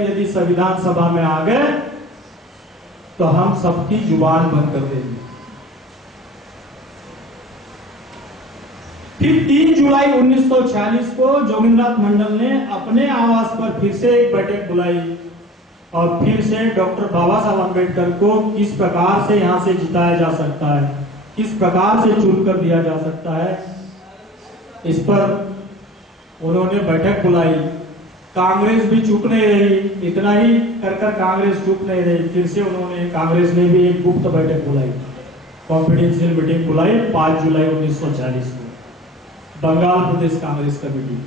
यदि संविधान सभा में आ गए तो हम सबकी जुबान बंद कर देंगे। फिर 3 जुलाई 1946 को जोगिंद्रनाथ मंडल ने अपने आवास पर फिर से एक बैठक बुलाई और फिर से डॉक्टर बाबा साहब अम्बेडकर को किस प्रकार से यहां से जिताया जा सकता है, किस प्रकार से चुन कर दिया जा सकता है, इस पर उन्होंने बैठक बुलाई। कांग्रेस भी चुप नहीं रही, इतना ही कर कांग्रेस चुप नहीं रही। फिर से कांग्रेस ने भी एक गुप्त बैठक बुलाई, कॉन्फिडेंशियल मीटिंग बुलाई 5 जुलाई 1940 को, बंगाल प्रदेश कांग्रेस कमेटी।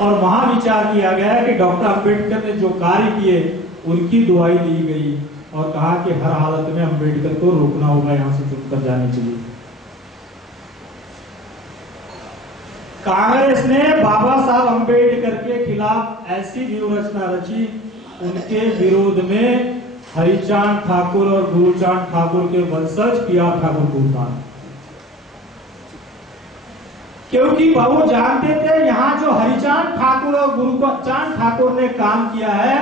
और वहां विचार किया गया कि डॉक्टर अंबेडकर ने जो कार्य किए उनकी दुहाई दी गई और कहा कि हर हालत में अंबेडकर को रोकना होगा यहां से चुनकर जाने के लिए। कांग्रेस ने बाबा साहब अंबेडकर के खिलाफ ऐसी व्यूहरचना रची, उनके विरोध में हरिचांद ठाकुर और गुरुचांद ठाकुर के वंशज PR ठाकुर को उतारा, क्योंकि वो जानते थे यहाँ जो हरिचांद ठाकुर और गुरुचांद ठाकुर ने काम किया है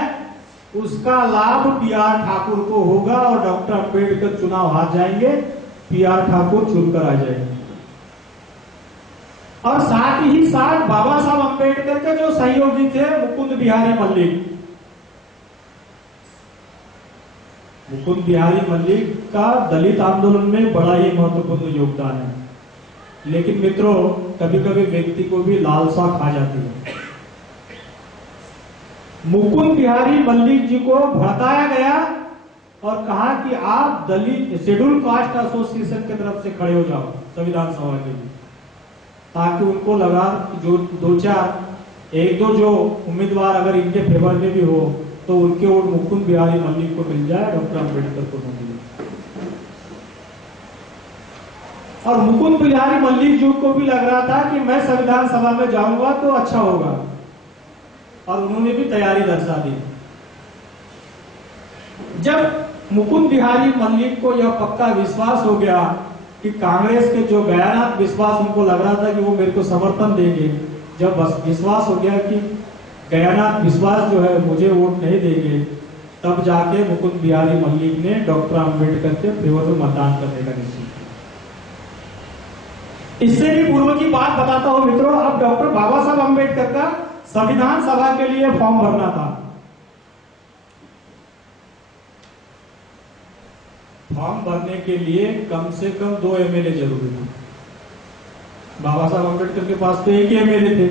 उसका लाभ PR ठाकुर को होगा और डॉक्टर अंबेडकर चुनाव हार जाएंगे, PR ठाकुर चुनकर आ जाएंगे। और साथ ही साथ बाबा साहब अंबेडकर के जो सहयोगी थे मुकुंद बिहारी मल्लिक का दलित आंदोलन में बड़ा ही महत्वपूर्ण योगदान है। लेकिन मित्रों, कभी कभी व्यक्ति को भी लालसा खा जाती है। मुकुंद बिहारी मल्लिक जी को भड़काया गया और कहा कि आप दलित शेड्यूल कास्ट एसोसिएशन की तरफ से खड़े हो जाओ संविधान सभा के लिए, ताकि उनको लगा कि जो 1-2 जो उम्मीदवार अगर इनके फेवर में भी हो तो उनके वोट मुकुंद बिहारी मल्लिक को मिल जाए, डॉक्टर अंबेडकर को नहीं मिले। और मुकुंद बिहारी मल्लिक जी को भी लग रहा था कि मैं संविधान सभा में जाऊंगा तो अच्छा होगा, और उन्होंने भी तैयारी दर्शा दी। जब मुकुंद बिहारी मल्लिक को यह पक्का विश्वास हो गया कि कांग्रेस के जो गयानाथ विश्वास, उनको लग रहा था कि वो मेरे को समर्थन देंगे, जब बस विश्वास हो गया कि गयानाथ विश्वास जो है मुझे वोट नहीं देंगे, तब जाके मुकुंद बिहारी मल्लिक ने डॉक्टर अंबेडकर के फेवर में मतदान करने का निश्चय किया। इससे भी पूर्व की बात बताता हूं मित्रों। अब डॉक्टर बाबा साहब अंबेडकर का संविधान सभा के लिए फॉर्म भरना था। फॉर्म भरने के लिए कम से कम 2 MLA जरूरी थे। बाबा साहब अंबेडकर के पास तो 1 ही MLA थे।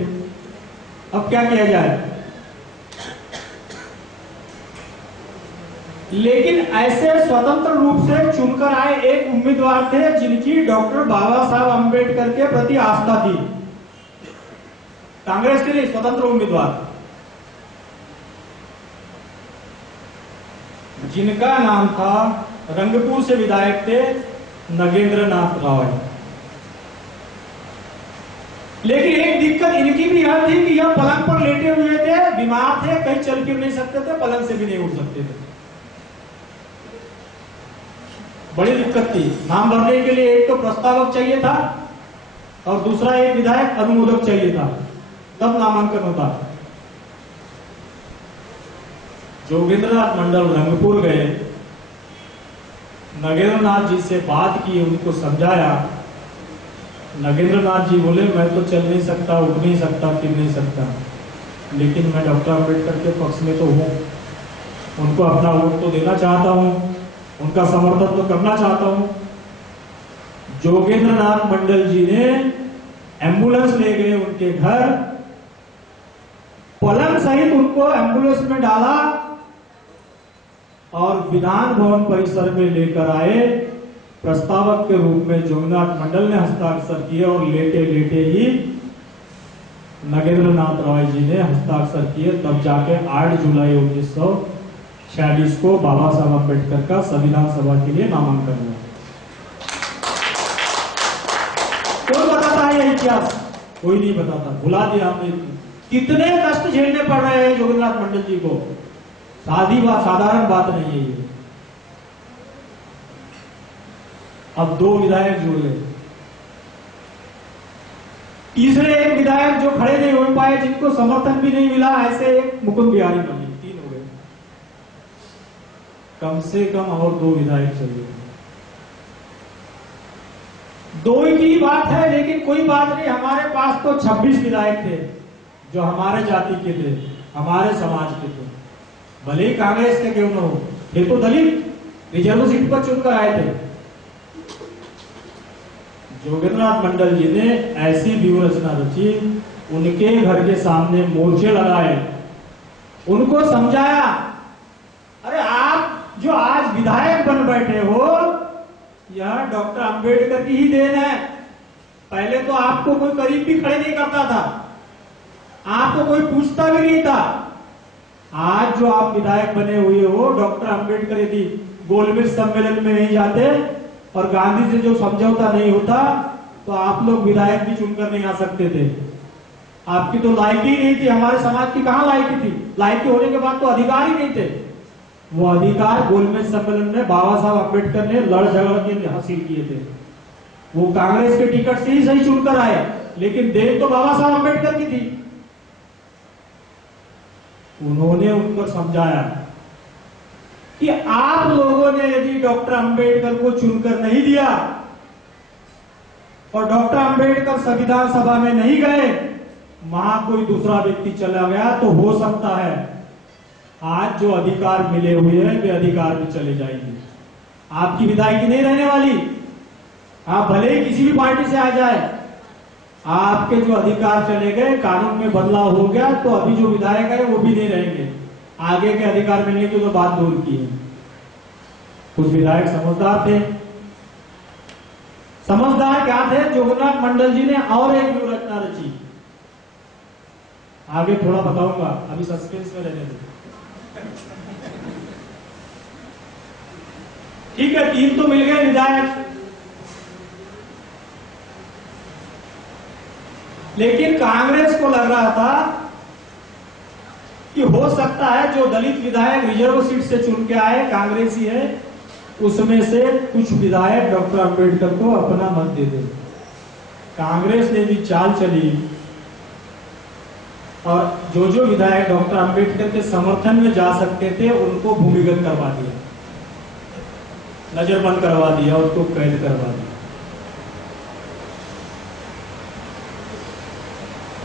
अब क्या किया जाए? लेकिन ऐसे स्वतंत्र रूप से चुनकर आए एक उम्मीदवार थे जिनकी डॉक्टर बाबा साहब अंबेडकर के प्रति आस्था थी। कांग्रेस के लिए स्वतंत्र उम्मीदवार जिनका नाम था, रंगपुर से विधायक थे नगेंद्र नाथ राय। लेकिन एक दिक्कत इनकी भी यह थी कि यह पलंग पर लेटे हुए थे, बीमार थे, कहीं चल फिर नहीं सकते थे, पलंग से भी नहीं उठ सकते थे। बड़ी दिक्कत थी। नाम भरने के लिए एक तो प्रस्तावक चाहिए था और दूसरा एक विधायक अनुमोदक चाहिए था, तब नामांकन होता। जोगेंद्रनाथ मंडल रंगपुर गए, नगेंद्र नाथ जी से बात की, उनको समझाया। नगेंद्र नाथ जी बोले मैं तो चल नहीं सकता, उठ नहीं सकता, फिर नहीं सकता, लेकिन मैं डॉक्टर अंबेडकर के पक्ष में तो हूँ, उनको अपना वोट तो देना चाहता हूँ, उनका समर्थन तो करना चाहता हूँ। जोगेंद्रनाथ मंडल जी ने एम्बुलेंस ले गए उनके घर, पलंग सहित उनको एम्बुलेंस में डाला और विधान भवन परिसर में लेकर आए। प्रस्तावक के रूप में जोगेंद्रनाथ मंडल ने हस्ताक्षर किए और लेटे लेटे ही नगेंद्र नाथ राय जी ने हस्ताक्षर किए। तब जाके 8 जुलाई 1946 को बाबा साहब अंबेडकर का संविधान सभा के लिए नामांकन हुआ। कौन बताता है यह इतिहास? कोई नहीं बताता, भुला दिया आपने। कितने कष्ट झेलने पड़ रहे हैं जोगेंद्रनाथ मंडल जी को, साधारण बात नहीं है ये। अब 2 विधायक जुड़ गए, तीसरे एक विधायक जो खड़े नहीं हो पाए, जिनको समर्थन भी नहीं मिला, ऐसे एक मुकुंद बिहारी मल्लिक, 3 हो गए। कम से कम और 2 विधायक चाहिए। 2 ही की बात है, लेकिन कोई बात नहीं, हमारे पास तो 26 विधायक थे जो हमारे जाति के थे, हमारे समाज के थे, भले ही कांग्रेस के क्यों न हो, ये तो दलित रिजर्व सीट पर चुनकर आए थे। जोगेंद्रनाथ मंडल जी ने ऐसी व्यूह रचना रची, उनके घर के सामने मोर्चे लगाए, उनको समझाया, अरे आप जो आज विधायक बन बैठे हो, यह डॉक्टर अंबेडकर की ही देन है। पहले तो आपको कोई करीब भी खड़े नहीं करता था, आपको कोई पूछता भी नहीं था। आज जो आप विधायक बने हुए हो, डॉक्टर अंबेडकर यदि गोलमेज सम्मेलन में नहीं जाते और गांधी से जो समझौता नहीं होता, तो आप लोग विधायक भी चुनकर नहीं आ सकते थे। आपकी तो लायकी ही नहीं थी, हमारे समाज की कहां लायकी थी? लायकी होने के बाद तो अधिकार ही नहीं थे। वो अधिकार गोलमेज सम्मेलन में बाबा साहब अम्बेडकर ने लड़ झगड़ के हासिल किए थे। वो कांग्रेस के टिकट से ही सही चुनकर आए, लेकिन देन तो बाबा साहब अम्बेडकर की थी। उन्होंने उनको समझाया कि आप लोगों ने यदि डॉक्टर अंबेडकर को चुनकर नहीं दिया और डॉक्टर अंबेडकर संविधान सभा में नहीं गए, वहां कोई दूसरा व्यक्ति चला गया, तो हो सकता है आज जो अधिकार मिले हुए हैं वे अधिकार भी चले जाएंगे। आपकी विधायकी नहीं रहने वाली। आप भले ही किसी भी पार्टी से आ जाए, आपके जो अधिकार चले गए, कानून में बदलाव हो गया, तो अभी जो विधायक है वो भी नहीं रहेंगे। आगे के अधिकार मिलने की तो बात दूर की है। कुछ विधायक समझदार थे। समझदार क्या थे? जोगेंद्रनाथ मंडल जी ने और एक व्यूह रचना रची, आगे थोड़ा बताऊंगा, अभी सस्पेंस में रहने दो। ठीक है, 3 तो मिल गए विधायक, लेकिन कांग्रेस को लग रहा था कि हो सकता है जो दलित विधायक रिजर्व सीट से चुन के आए, कांग्रेसी है, उसमें से कुछ विधायक डॉक्टर अंबेडकर को अपना मत दे दे। कांग्रेस ने भी चाल चली और जो विधायक डॉक्टर अंबेडकर के समर्थन में जा सकते थे उनको भूमिगत करवा दिया, नजरबंद करवा दिया, उसको कैद करवा दिया।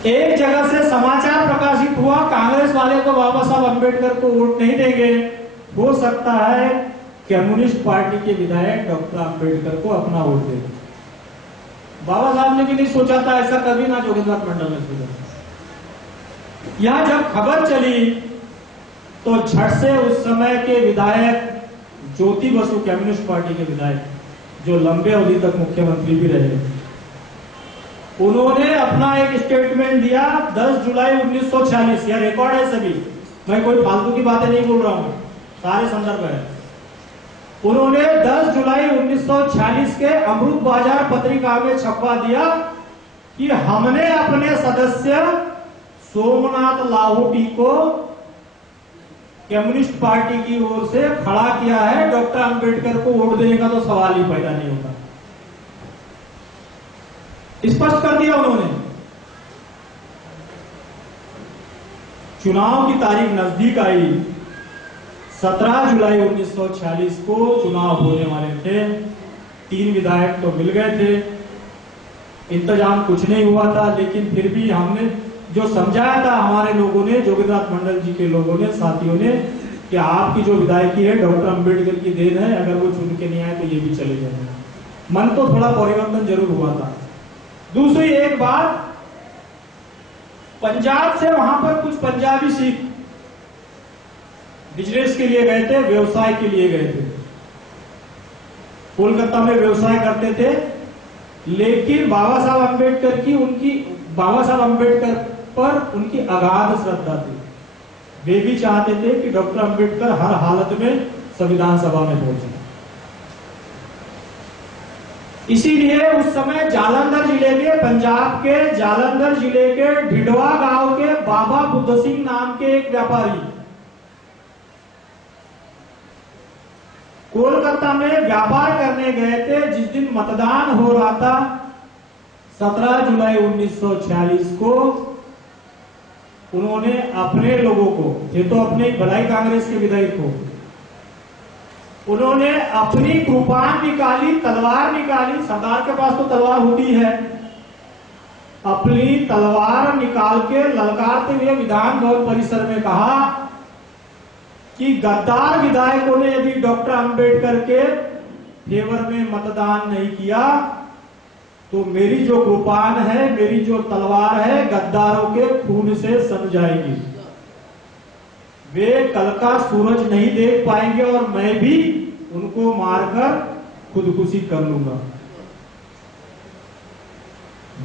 एक जगह से समाचार प्रकाशित हुआ, कांग्रेस वाले तो बाबा साहब अंबेडकर को वोट नहीं देंगे, हो सकता है कम्युनिस्ट पार्टी के विधायक डॉक्टर अंबेडकर को अपना वोट दे। बाबा साहब ने भी नहीं सोचा था ऐसा, कभी ना जोगेंद्रनाथ मंडल ने सोचा। यहां जब खबर चली तो झट से उस समय के विधायक ज्योति बसु, कम्युनिस्ट पार्टी के विधायक जो लंबे अवधि तक मुख्यमंत्री भी रहे, उन्होंने अपना एक स्टेटमेंट दिया 10 जुलाई 1946। यह रिकॉर्ड है सभी, मैं कोई फालतू की बातें नहीं बोल रहा हूं, सारे संदर्भ है। उन्होंने 10 जुलाई 1946 के अमृत बाजार पत्रिका में छपवा दिया कि हमने अपने सदस्य सोमनाथ लाहौटी को कम्युनिस्ट पार्टी की ओर से खड़ा किया है, डॉक्टर अंबेडकर को वोट देने का तो सवाल ही पैदा नहीं होता। स्पष्ट कर दिया उन्होंने। चुनाव की तारीख नजदीक आई, 17 जुलाई 1946 को चुनाव होने वाले थे। 3 विधायक तो मिल गए थे, इंतजाम कुछ नहीं हुआ था, लेकिन फिर भी हमने जो समझाया था, हमारे लोगों ने, जोगेंद्रनाथ मंडल जी के लोगों ने, साथियों ने, कि आपकी जो विधायकी है डॉक्टर अंबेडकर की देन है, अगर वो चुन के नहीं आए तो ये भी चले जाए। मन तो थोड़ा परिवर्तन जरूर हुआ था। दूसरी एक बात, पंजाब से वहां पर कुछ पंजाबी सिख बिजनेस के लिए गए थे, व्यवसाय के लिए गए थे, कोलकाता में व्यवसाय करते थे, लेकिन बाबा साहब अंबेडकर पर उनकी अगाध श्रद्धा थी। वे भी चाहते थे कि डॉक्टर अंबेडकर हर हालत में संविधान सभा में पहुंचे। इसीलिए उस समय जालंधर जिले के, पंजाब के जालंधर जिले के ढिंडवा गांव के बाबा बुद्ध सिंह नाम के एक व्यापारी कोलकाता में व्यापार करने गए थे। जिस दिन मतदान हो रहा था, 17 जुलाई 1946 को उन्होंने अपने लोगों को, ये तो अपने भलाई कांग्रेस के विधायक को, उन्होंने अपनी कृपान निकाली, तलवार निकाली। सरदार के पास तो तलवार होती है। अपनी तलवार निकाल के ललकारते हुए विधान भवन परिसर में कहा कि गद्दार विधायकों ने यदि डॉक्टर अंबेडकर के फेवर में मतदान नहीं किया तो मेरी जो कृपान है, मेरी जो तलवार है, गद्दारों के खून से सम जाएगी। वे कल का सूरज नहीं देख पाएंगे और मैं भी उनको मारकर खुदकुशी कर लूंगा।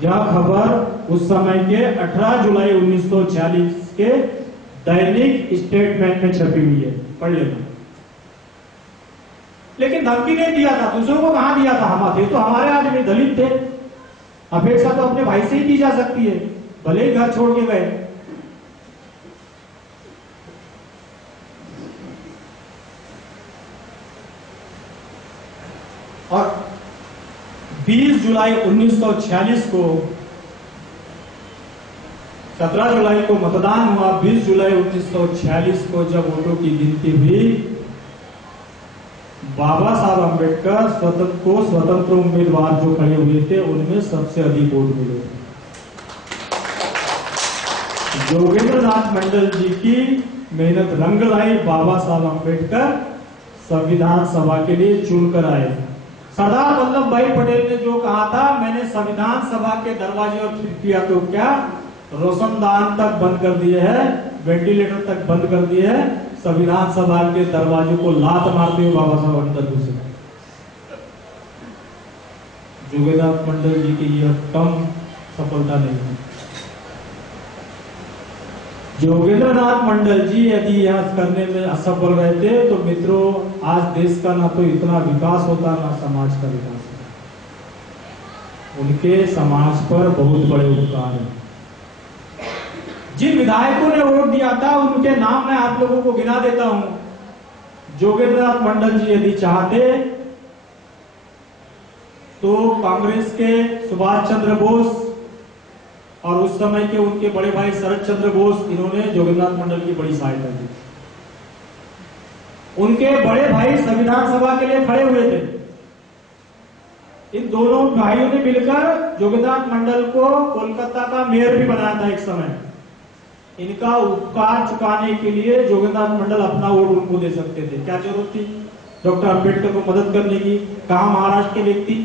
यह खबर उस समय के 18 जुलाई 1946 के दैनिक स्टेटमेंट में छपी हुई है, पढ़ लेना। लेकिन धमकी नहीं दिया था, दूसरों को कहां दिया था? हम थे तो हमारे आदमी दलित थे, अपेक्षा तो अपने भाई से ही की जा सकती है, भले ही घर छोड़ के गए। और 20 जुलाई 1946 को, 17 जुलाई को मतदान हुआ, 20 जुलाई 1946 को जब वोटों की गिनती हुई, बाबा साहब अम्बेडकर स्वतंत्र उम्मीदवार जो खड़े हुए थे उनमें सबसे अधिक वोट मिले। जोगेंद्र नाथ मंडल जी की मेहनत रंग लाई। बाबा साहब अम्बेडकर संविधान सभा के लिए चुनकर आए। सरदार वल्लभ भाई पटेल ने जो कहा था, मैंने संविधान सभा के दरवाजे और खिड़कियां तो क्या, रोशनदान तक बंद कर दिए हैं, वेंटिलेटर तक बंद कर दिए हैं, संविधान सभा के दरवाजों को लात मारते हुए बाबा साहब अंदर घुसे। जोगेंद्र नाथ मंडल जी की यह कम सफलता नहीं है। जोगेंद्र नाथ मंडल जी यदि यह करने में असफल रहते तो मित्रों, आज देश का ना तो इतना विकास होता, ना समाज का विकास होता। उनके समाज पर बहुत बड़े उपकार हैं। जिन विधायकों ने वोट दिया था उनके नाम मैं आप लोगों को गिना देता हूं। जोगेंद्र नाथ मंडल जी यदि चाहते तो कांग्रेस के सुभाष चंद्र बोस और उस समय के उनके बड़े भाई शरद चंद्र बोस, इन्होंने जोगेंद्र नाथ मंडल की बड़ी सहायता की। उनके बड़े भाई संविधान सभा के लिए खड़े हुए थे। इन दोनों भाइयों ने मिलकर जोगेंद्र नाथ मंडल को कोलकाता का मेयर भी बनाया था एक समय। इनका उपकार चुकाने के लिए जोगेंद्र नाथ मंडल अपना वोट उनको दे सकते थे। क्या जरूरत थी डॉक्टर अंबेडकर को मदद करने की? कहा महाराष्ट्र के व्यक्ति,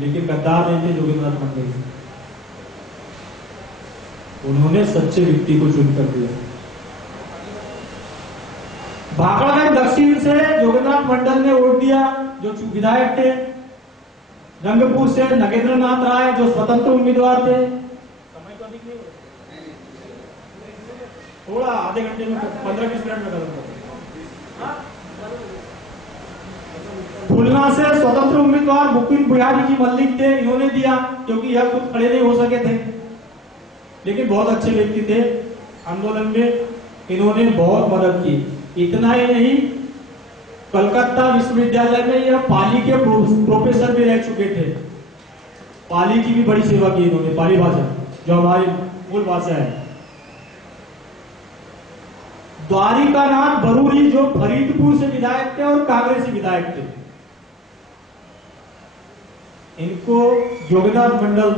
लेकिन गद्दार नहीं थे जोगेंद्र नाथ मंडल। उन्होंने सच्चे व्यक्ति को चुनकर दिया। भाखड़ागंज दक्षिण से जोगेंद्र नाथ मंडल ने वोट दिया, जो विधायक थे। रंगपुर से नगेंद्र नाथ राय, जो स्वतंत्र उम्मीदवार थे। समय तो अधिक नहीं, थोड़ा आधे घंटे में, 15-20 मिनट में करूंगा। खुलना से स्वतंत्र उम्मीदवार मुकुंद बिहारी जी मल्लिक थे, इन्होंने दिया, क्योंकि यह खुद खड़े नहीं हो सके थे, लेकिन बहुत अच्छे व्यक्ति थे। आंदोलन में इन्होंने बहुत मदद की। इतना ही नहीं, कलकत्ता विश्वविद्यालय में यह पाली के प्रोफेसर भी रह चुके थे। पाली की भी बड़ी सेवा की इन्होंने, पाली भाषा जो हमारी मूल भाषा है। द्वारिकानाथ बरूरी, जो फरीदपुर से विधायक थे और कांग्रेसी विधायक थे, इनको जोगेंद्र नाथ मंडल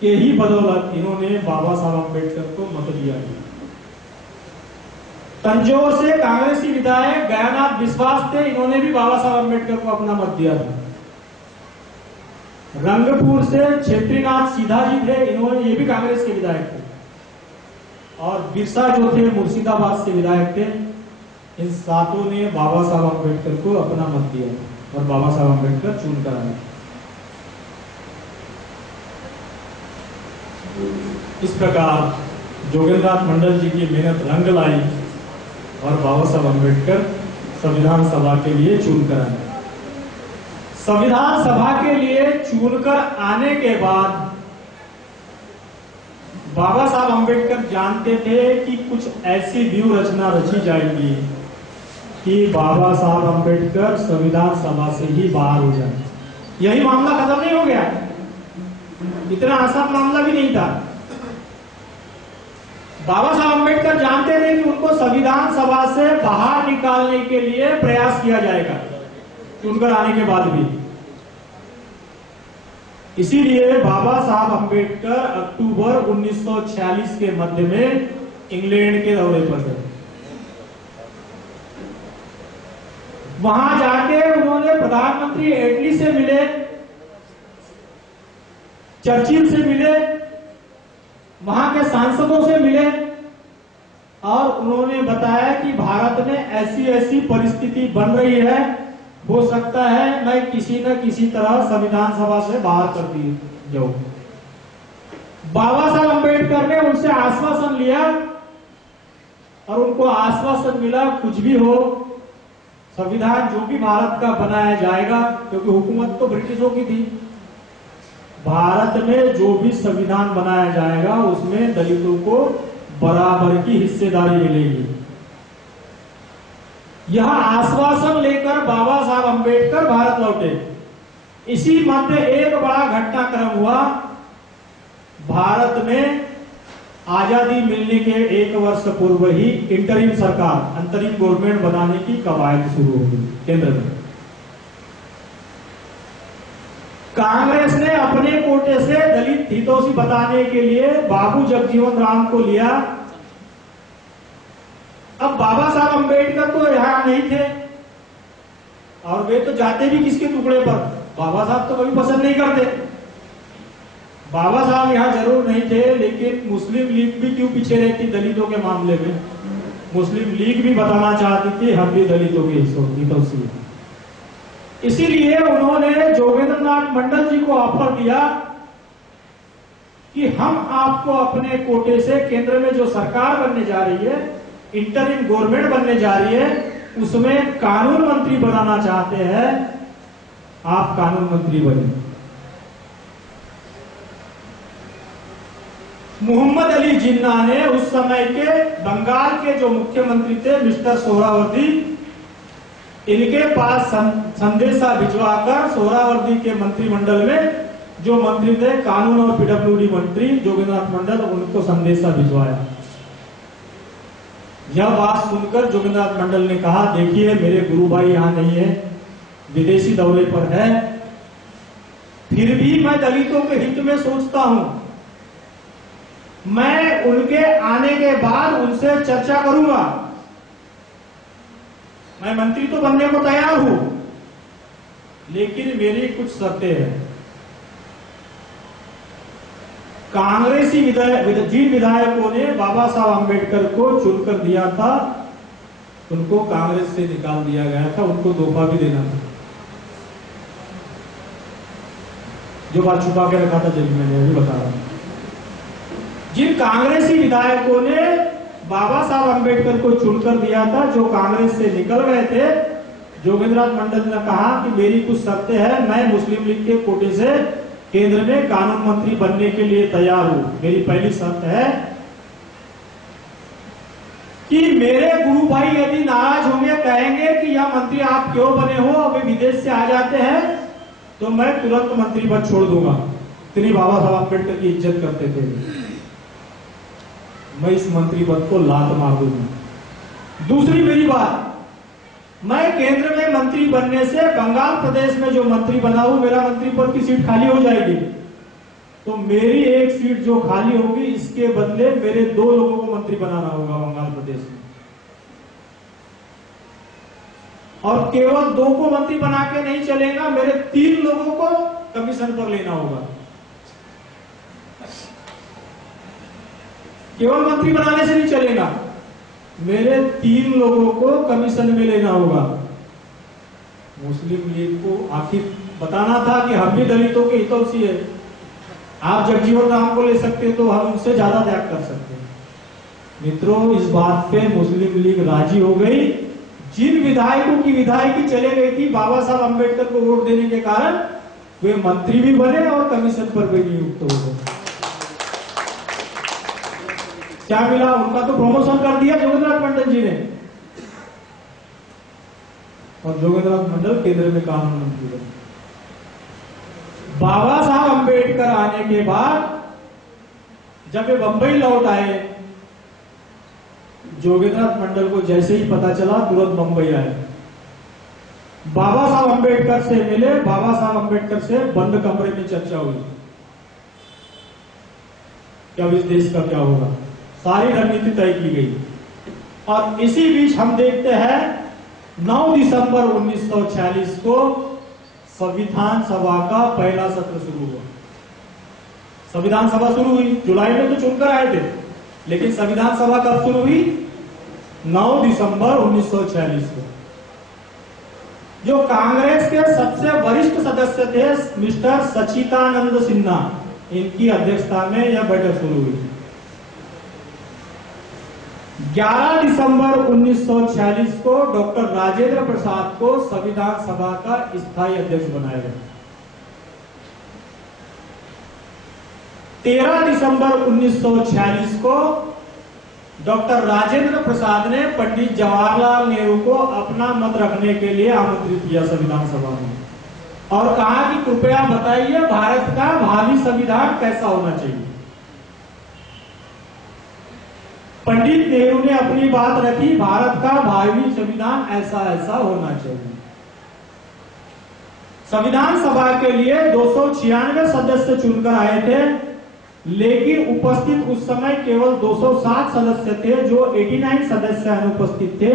के ही बदौलत इन्होंने बाबा साहब अम्बेडकर को मत दिया। तंजौर से कांग्रेसी विधायक गयानाथ विश्वास थे, इन्होंने भी बाबा साहब अम्बेडकर को अपना मत दिया था। रंगपुर से क्षेत्रीनाथ सीधा जी थे, इन्होंने, ये भी कांग्रेस के विधायक थे। और बिरसा जो थे मुर्शिदाबाद से विधायक थे। इन सातों ने बाबा साहब अम्बेडकर को अपना मत दिया और बाबा साहब अम्बेडकर चुनकर आए। इस प्रकार जोगेंद्र नाथ मंडल जी की मेहनत रंग लाई और बाबा साहब अम्बेडकर संविधान सभा के लिए चुनकर आए। संविधान सभा के लिए चुनकर आने के बाद बाबा साहब अम्बेडकर जानते थे कि कुछ ऐसी व्यूह रचना रची जाएगी कि बाबा साहब अम्बेडकर संविधान सभा से ही बाहर हो जाए। यही मामला खत्म नहीं हो गया? इतना आसान मामला भी नहीं था। बाबा साहब अम्बेडकर जानते थे कि उनको संविधान सभा से बाहर निकालने के लिए प्रयास किया जाएगा चुनकर आने के बाद भी। इसीलिए बाबा साहब अम्बेडकर अक्टूबर 1946 के मध्य में इंग्लैंड के दौरे पर गए। वहां जाके उन्होंने प्रधानमंत्री एटली से मिले, चर्चिल से मिले, वहां के सांसदों से मिले और उन्होंने बताया कि भारत में ऐसी ऐसी परिस्थिति बन रही है, हो सकता है मैं किसी न किसी तरह संविधान सभा से बाहर कर दी जाऊं। बाबा साहब अम्बेडकर ने उनसे आश्वासन लिया और उनको आश्वासन मिला कुछ भी हो संविधान जो भी भारत का बनाया जाएगा, क्योंकि हुकूमत तो ब्रिटिशों की थी। भारत में जो भी संविधान बनाया जाएगा उसमें दलितों को बराबर की हिस्सेदारी मिलेगी। यह आश्वासन लेकर बाबा साहब अम्बेडकर भारत लौटे। इसी मध्य एक बड़ा घटनाक्रम हुआ। भारत में आजादी मिलने के 1 वर्ष पूर्व ही इंटरिम सरकार, अंतरिम गवर्नमेंट बनाने की कवायद शुरू हो गई केंद्र में। कांग्रेस ने अपने कोटे से दलित हितों बताने के लिए बाबू जगजीवन राम को लिया। अब बाबा साहब अम्बेडकर तो यहां नहीं थे और वे तो जाते भी किसके टुकड़े पर, बाबा साहब तो कभी पसंद नहीं करते। बाबा साहब यहां जरूर नहीं थे, लेकिन मुस्लिम लीग भी क्यों पीछे रहती दलितों के मामले में? मुस्लिम लीग भी बताना चाहती थी हम भी दलितों के हितों से। इसीलिए उन्होंने जोगेंद्र नाथ मंडल जी को ऑफर दिया कि हम आपको अपने कोटे से केंद्र में जो सरकार बनने जा रही है, इंटरिम गवर्नमेंट बनने जा रही है, उसमें कानून मंत्री बनाना चाहते हैं, आप कानून मंत्री बने। मोहम्मद अली जिन्ना ने उस समय के बंगाल के जो मुख्यमंत्री थे मिस्टर सोहरावर्दी, इनके पास संदेशा भिजवाकर सोहरावर्दी के मंत्रिमंडल में जो मंत्री थे कानून और पीडब्ल्यूडी मंत्री जोगेंद्रनाथ मंडल, उनको संदेशा भिजवाया। यह बात सुनकर जोगेंद्रनाथ मंडल ने कहा देखिए मेरे गुरु भाई यहां नहीं है, विदेशी दौरे पर है, फिर भी मैं दलितों के हित में सोचता हूं, मैं उनके आने के बाद उनसे चर्चा करूंगा, मैं मंत्री तो बनने को तैयार हूं, लेकिन मेरी कुछ शर्तें हैं। कांग्रेसी जिन विधायकों ने बाबा साहब अम्बेडकर को चुनकर दिया था उनको कांग्रेस से निकाल दिया गया था, उनको तोहफा भी देना था। जो बात छुपा के रखा था जब मैंने अभी बता रहा हूं। जिन कांग्रेसी विधायकों ने बाबा साहब अम्बेडकर को चुनकर दिया था, जो कांग्रेस से निकल गए थे, जोगेंद्रनाथ मंडल ने कहा कि मेरी कुछ शर्तें हैं, मैं मुस्लिम लीग के कोटे से केंद्र में कानून मंत्री बनने के लिए तैयार हूं। मेरी पहली शर्त है कि मेरे गुरु भाई यदि नाराज होंगे, कहेंगे कि यह मंत्री आप क्यों बने हो और वे विदेश से आ जाते हैं, तो मैं तुरंत मंत्री पद छोड़ दूंगा। इतनी बाबा साहब अम्बेडकर की इज्जत करते थे। मैं इस मंत्री पद को लात मार दूंगा। दूसरी मेरी बात, मैं केंद्र में मंत्री बनने से बंगाल प्रदेश में जो मंत्री बना हूं, मेरा मंत्री पद की सीट खाली हो जाएगी, तो मेरी एक सीट जो खाली होगी इसके बदले मेरे 2 लोगों को मंत्री बनाना होगा बंगाल प्रदेश में, और केवल 2 को मंत्री बना के नहीं चलेगा, मेरे 3 लोगों को कमीशन पर लेना होगा। केवल मंत्री बनाने से नहीं चलेगा, मेरे 3 लोगों को कमीशन में लेना होगा। मुस्लिम लीग को आखिर बताना था कि हम भी दलितों के हितों से है, आप जगजीवन राम को ले सकते तो हम उनसे ज्यादा त्याग कर सकते हैं। मित्रों, इस बात पे मुस्लिम लीग राजी हो गई। जिन विधायकों की विधायकी चले गई थी बाबा साहब अम्बेडकर को वोट देने के कारण, वे मंत्री भी बने और कमीशन पर भी नियुक्त हो गए। क्या मिला? उनका तो प्रमोशन कर दिया जोगेंद्रनाथ मंडल जी ने, और जोगेंद्रनाथ मंडल केंद्र में कानून मंत्री बने। बाबा साहब अंबेडकर आने के बाद जब वे बंबई लौट आए, जोगेंद्रनाथ मंडल को जैसे ही पता चला तुरंत बंबई आए, बाबा साहब अंबेडकर से मिले। बाबा साहब अंबेडकर से बंद कमरे में चर्चा हुई कि अब इस देश का क्या होगा, सारी रणनीति तय की गई। और इसी बीच हम देखते हैं 9 दिसंबर 1946 को संविधान सभा का पहला सत्र शुरू हुआ। संविधान सभा शुरू हुई, जुलाई में तो चुनकर आए थे, लेकिन संविधान सभा कब शुरू हुई? 9 दिसंबर 1946 को। जो कांग्रेस के सबसे वरिष्ठ सदस्य थे मिस्टर सच्चिदानंद सिन्हा, इनकी अध्यक्षता में यह बैठक शुरू हुई। 11 दिसंबर 1946 को डॉक्टर राजेंद्र प्रसाद को संविधान सभा का स्थायी अध्यक्ष बनाया गया। 13 दिसंबर 1946 को डॉक्टर राजेंद्र प्रसाद ने पंडित जवाहरलाल नेहरू को अपना मत रखने के लिए आमंत्रित किया संविधान सभा में, और कहा कि कृपया बताइए भारत का भावी संविधान कैसा होना चाहिए। पंडित नेहरू ने अपनी बात रखी, भारत का भावी संविधान ऐसा ऐसा होना चाहिए। संविधान सभा के लिए 296 सदस्य चुनकर आए थे, लेकिन उपस्थित उस समय केवल 207 सदस्य थे। जो 89 सदस्य अनुपस्थित थे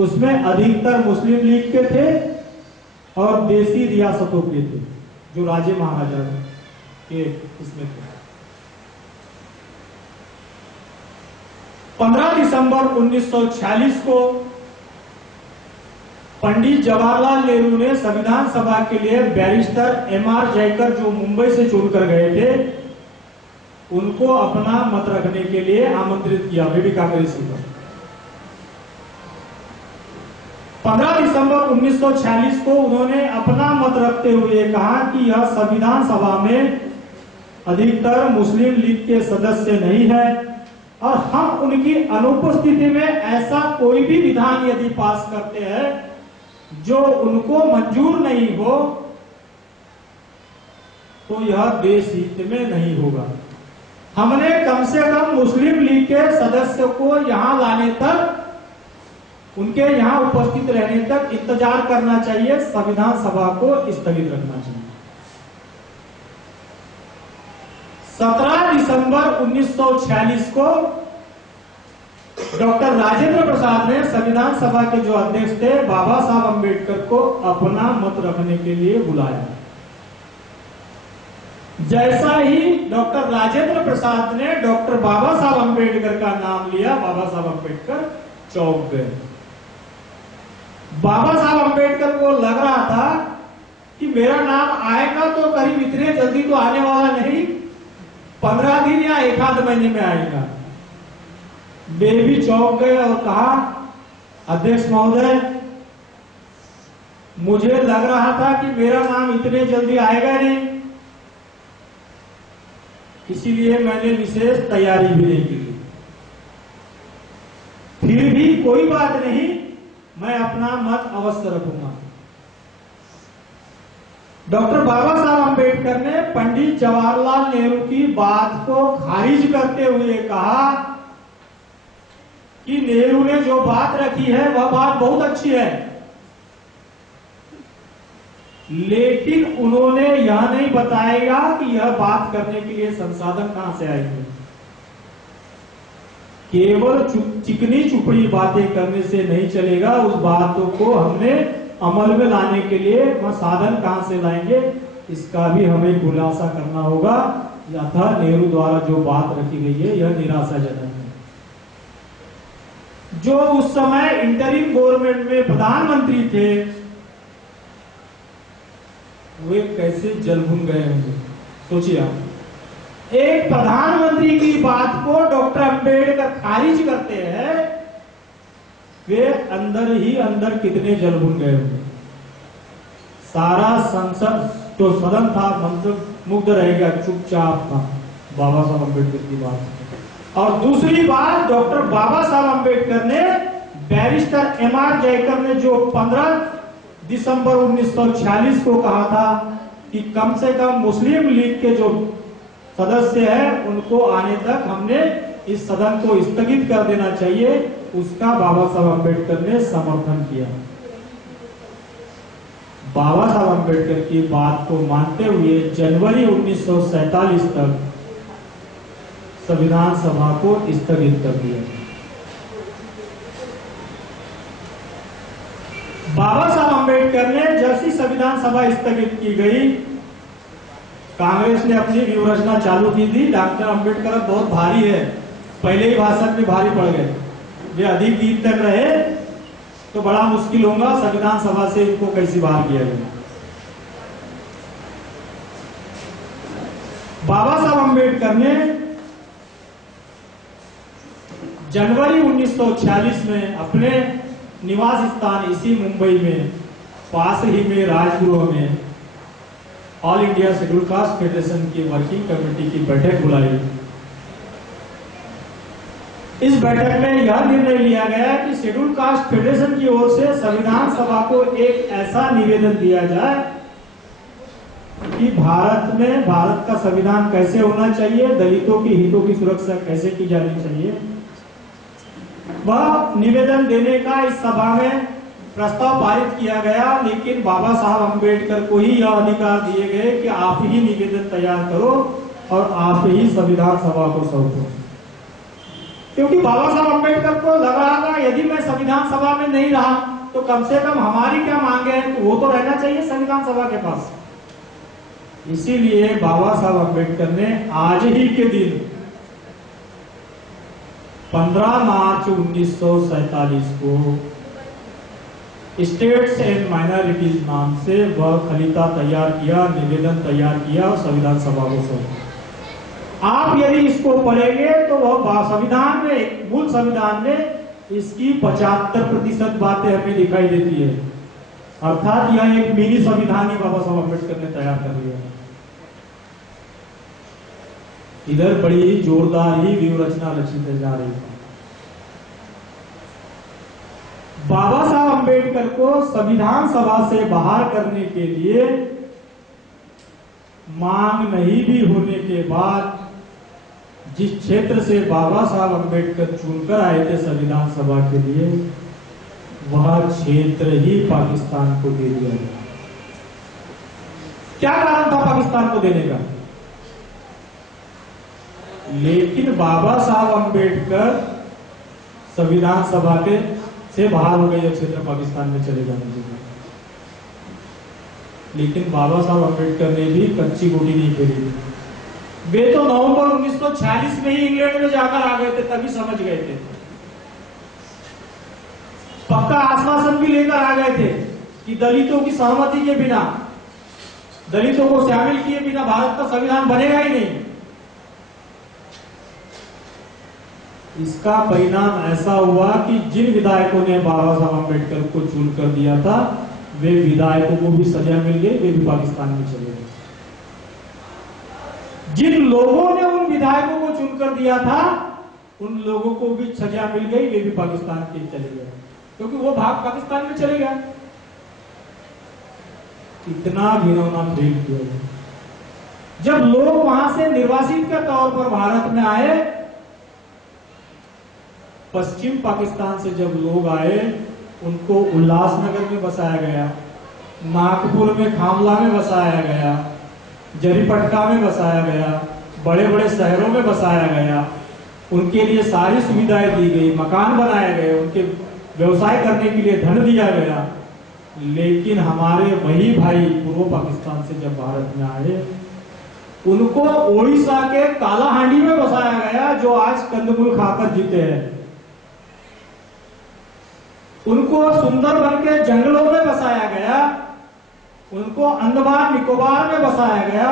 उसमें अधिकतर मुस्लिम लीग के थे और देसी रियासतों के थे, जो राजे महाराजा के इसमें थे। 15 दिसंबर 1946 को पंडित जवाहरलाल नेहरू ने संविधान सभा के लिए बैरिस्टर एमआर जयकर, जो मुंबई से चुनकर गए थे, उनको अपना मत रखने के लिए आमंत्रित किया। वे भी कांग्रेसी थे। 15 दिसंबर 1946 को उन्होंने अपना मत रखते हुए कहा कि यह संविधान सभा में अधिकतर मुस्लिम लीग के सदस्य नहीं है और हम उनकी अनुपस्थिति में ऐसा कोई भी विधान यदि पास करते हैं जो उनको मंजूर नहीं हो तो यह देश हित में नहीं होगा। हमने कम से कम मुस्लिम लीग के सदस्यों को यहां लाने तक, उनके यहां उपस्थित रहने तक इंतजार करना चाहिए, संविधान सभा को स्थगित रखना चाहिए। 17 दिसंबर 1946 को डॉक्टर राजेंद्र प्रसाद ने संविधान सभा के जो अध्यक्ष थे बाबा साहब अंबेडकर को अपना मत रखने के लिए बुलाया। जैसा ही डॉक्टर राजेंद्र प्रसाद ने डॉक्टर बाबा साहब अंबेडकर का नाम लिया, बाबा साहब अंबेडकर चौंक गए। बाबा साहब अंबेडकर को लग रहा था कि मेरा नाम आएगा तो करीब इतने जल्दी तो आने वाला नहीं, 15 दिन या एक आध महीने में आएगा। वे भी चौंक गए और कहा, अध्यक्ष महोदय, मुझे लग रहा था कि मेरा नाम इतने जल्दी आएगा नहीं, इसीलिए मैंने विशेष तैयारी भी नहीं की। फिर भी कोई बात नहीं, मैं अपना मत अवश्य रखूंगा। डॉक्टर बाबा साहब अंबेडकर ने पंडित जवाहरलाल नेहरू की बात को खारिज करते हुए कहा कि नेहरू ने जो बात रखी है वह बात बहुत अच्छी है, लेकिन उन्होंने यह नहीं बताएगा कि यह बात करने के लिए संसाधन कहां से आएंगे। केवल चिकनी चुपड़ी बातें करने से नहीं चलेगा, उस बातों को हमने अमल में लाने के लिए वह साधन कहां से लाएंगे, इसका भी हमें खुलासा करना होगा। यथा नेहरू द्वारा जो बात रखी गई है यह निराशाजनक है। जो उस समय इंटरिम गवर्नमेंट में प्रधानमंत्री थे वे कैसे जलभुन गए होंगे, सोचिए आप। एक प्रधानमंत्री की बात को डॉक्टर अंबेडकर खारिज करते हैं, वे अंदर ही अंदर कितने जलभुन गए होंगे। सारा संसद जो सदन था मंत्रमुग्ध रह गया, चुपचाप था बाबा साहब अंबेडकर की बात। और दूसरी बात, डॉक्टर बाबा साहब अंबेडकर ने बैरिस्टर एमआर जयकर ने जो 15 दिसंबर 1946 को कहा था कि कम से कम मुस्लिम लीग के जो सदस्य हैं उनको आने तक हमने इस सदन को स्थगित कर देना चाहिए, उसका बाबा साहब अम्बेडकर ने समर्थन किया। बाबा साहब अम्बेडकर की बात को मानते हुए जनवरी 1947 तक संविधान सभा को स्थगित कर दिया। बाबा साहब अम्बेडकर ने जैसी संविधान सभा स्थगित की गई, कांग्रेस ने अपनी व्यूहरचना चालू की थी। डॉक्टर अम्बेडकर बहुत भारी है, पहले ही भाषण में भारी पड़ गए, वे अधिक दिन तक रहे तो बड़ा मुश्किल होगा संविधान सभा से इनको कैसे बाहर किया जाए। बाबा साहब अम्बेडकर ने जनवरी 1946 में अपने निवास स्थान इसी मुंबई में पास ही में राजगृह में all India schedule caste federation की वर्किंग कमेटी की बैठक बुलाई। इस बैठक में यह निर्णय लिया गया कि शेड्यूल कास्ट फेडरेशन की ओर से संविधान सभा को एक ऐसा निवेदन दिया जाए कि भारत का संविधान कैसे होना चाहिए, दलितों के हितों की सुरक्षा कैसे की जानी चाहिए, वह निवेदन देने का इस सभा में प्रस्ताव पारित किया गया। लेकिन बाबा साहब अम्बेडकर को ही यह अधिकार दिए गए कि आप ही निवेदन तैयार करो और आप ही संविधान सभा को सौंपो, क्योंकि बाबा साहब अम्बेडकर को लग रहा था यदि मैं संविधान सभा में नहीं रहा तो कम से कम हमारी क्या मांगे हैं तो वो तो रहना चाहिए संविधान सभा के पास। इसीलिए बाबा साहब अम्बेडकर ने आज ही के दिन 15 मार्च 1947 को स्टेट्स एंड माइनॉरिटीज नाम से वह खलीता तैयार किया, निवेदन तैयार किया और संविधान सभा को सौंपा। आप यदि इसको पढ़ेंगे तो वह संविधान में, मूल संविधान में इसकी 75% बातें हमें दिखाई देती है। अर्थात यह एक मिनी संविधान ही बाबा साहब अम्बेडकर ने तैयार कर लिया है। इधर बड़ी ही जोरदार ही व्यूहरचना रचित जा रही है। बाबा साहब अम्बेडकर को संविधान सभा से बाहर करने के लिए मांग नहीं भी होने के बाद जिस क्षेत्र से बाबा साहब अम्बेडकर चुनकर आए थे संविधान सभा के लिए, वह क्षेत्र ही पाकिस्तान को दे दिया गया। क्या कारण था पाकिस्तान को देने का? लेकिन बाबा साहब अम्बेडकर संविधान सभा के से बाहर हो गए, यह क्षेत्र पाकिस्तान में चले जाने के लिए। लेकिन बाबा साहब अम्बेडकर ने भी कच्ची गोटी नहीं फेरी। वे तो नवंबर 1946 में ही इंग्लैंड में जाकर आ गए थे, तभी समझ गए थे। पक्का आश्वासन भी लेकर आ गए थे कि दलितों की सहमति के बिना, दलितों को शामिल किए बिना भारत का संविधान बनेगा ही नहीं। इसका परिणाम ऐसा हुआ कि जिन विधायकों ने बाबा साहब अम्बेडकर को चुन कर दिया था, वे विधायकों को भी सजा मिल गई, वे भी पाकिस्तान में चले गए। जिन लोगों ने उन विधायकों को चुनकर दिया था, उन लोगों को भी सजा मिल गई, वे भी पाकिस्तान के चले गए, क्योंकि वो भाग पाकिस्तान में चले गया। इतना घिनौना खेल किया गया। जब लोग वहां से निर्वासित के तौर पर भारत में आए, पश्चिम पाकिस्तान से जब लोग आए, उनको उल्लासनगर में बसाया गया, नागपुर में खामला में बसाया गया, जरीपटका में बसाया गया, बड़े बड़े शहरों में बसाया गया। उनके लिए सारी सुविधाएं दी गई, मकान बनाए गए, उनके व्यवसाय करने के लिए धन दिया गया। लेकिन हमारे वही भाई पूर्व पाकिस्तान से जब भारत में आए, उनको ओडिशा के कालाहांडी में बसाया गया, जो आज कंदमूल खाकर जीते हैं। उनको सुंदरबन के जंगलों में बसाया गया, उनको अंडमान निकोबार में बसाया गया,